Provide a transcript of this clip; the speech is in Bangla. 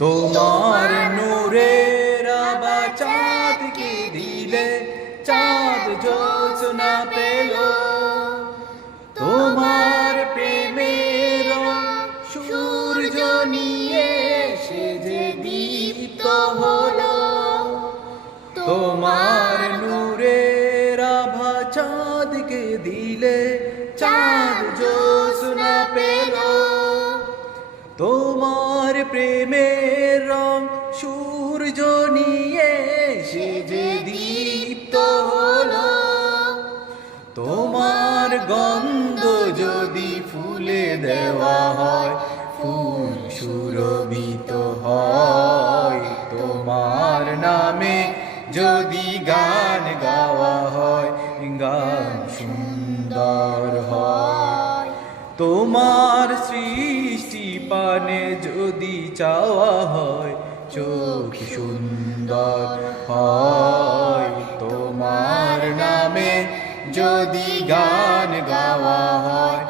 তোমার নূরের আভা চাঁদকে দিলে চাঁদ জোছনা পেল। তোমার প্রেমের সূর্য নিয়ে সে যে দীপ্ত হলো। তোমার নূরের আভা চাঁদকে দিলে চাঁদ জোছনা পেল। তোমার প্রেমের রং সূর্য নিয়ে সে যে দীপ্ত হলো। তোমার গন্ধ যদি ফুলে দেওয়া হয় ফুল সুরভিত হয়। তোমার নামে যদি গান গাওয়া হয় গান সুন্দর হয়। তোমার সৃষ্টি পানে যদি চাওয়া হয় চোখ সুন্দর হয়। তোমার নামে যদি গান গাওয়া হয়